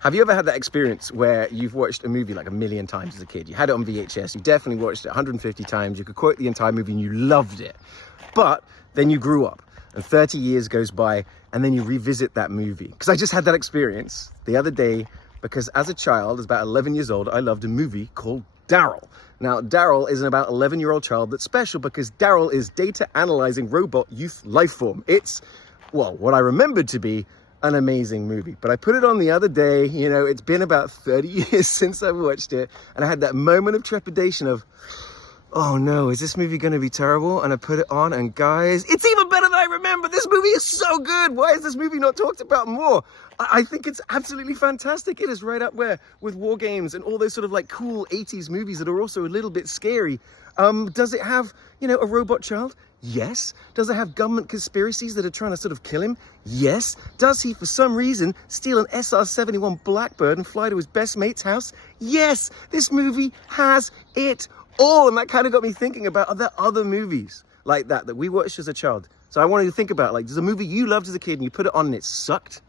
Have you ever had that experience where you've watched a movie like a million times as a kid? You had it on VHS, you definitely watched it 150 times, you could quote the entire movie and you loved it. But then you grew up and 30 years goes by and then you revisit that movie. Because I just had that experience the other day because as a child, as about 11 years old, I loved a movie called Daryl. Now, Daryl is an about 11-year-old child that's special because Daryl is data analyzing robot youth life form. It's, well, what I remembered to be an amazing movie. But I put it on the other day, you know, it's been about 30 years since I watched it. And I had that moment of trepidation of, oh no, is this movie going to be terrible? And I put it on and guys, it's even better than I remember. This movie is so good. Why is this movie not talked about more? I think it's absolutely fantastic. It is right up there with War Games and all those sort of like cool 80s movies that are also a little bit scary. Does it have, you know, a robot child? Yes. Does it have government conspiracies that are trying to sort of kill him? Yes. Does he, for some reason, steal an SR-71 Blackbird and fly to his best mate's house? Yes. This movie has it all. And that kind of got me thinking about, are there other movies like that we watched as a child? So I wanted to think about, like, there's a movie you loved as a kid and you put it on and it sucked?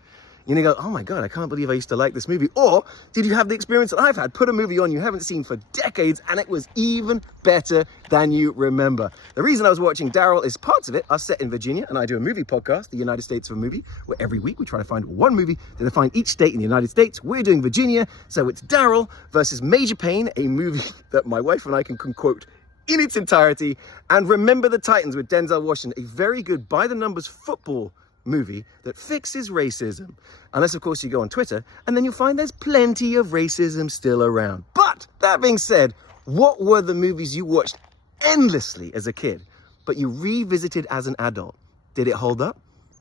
You know, go, oh my God, I can't believe I used to like this movie. Or did you have the experience that I've had? Put a movie on you haven't seen for decades and it was even better than you remember. The reason I was watching Daryl is parts of it are set in Virginia, and I do a movie podcast, The United States of a Movie, where every week we try to find one movie to define each state in the United States. We're doing Virginia, so it's Daryl versus Major Payne, a movie that my wife and I can quote in its entirety, and Remember the Titans with Denzel Washington, a very good by-the-numbers football movie that fixes racism. Unless, of course, you go on Twitter, and then you'll find there's plenty of racism still around. But that being said, what were the movies you watched endlessly as a kid, but you revisited as an adult? Did it hold up?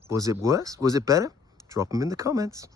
Was it worse? Was it better? Drop them in the comments.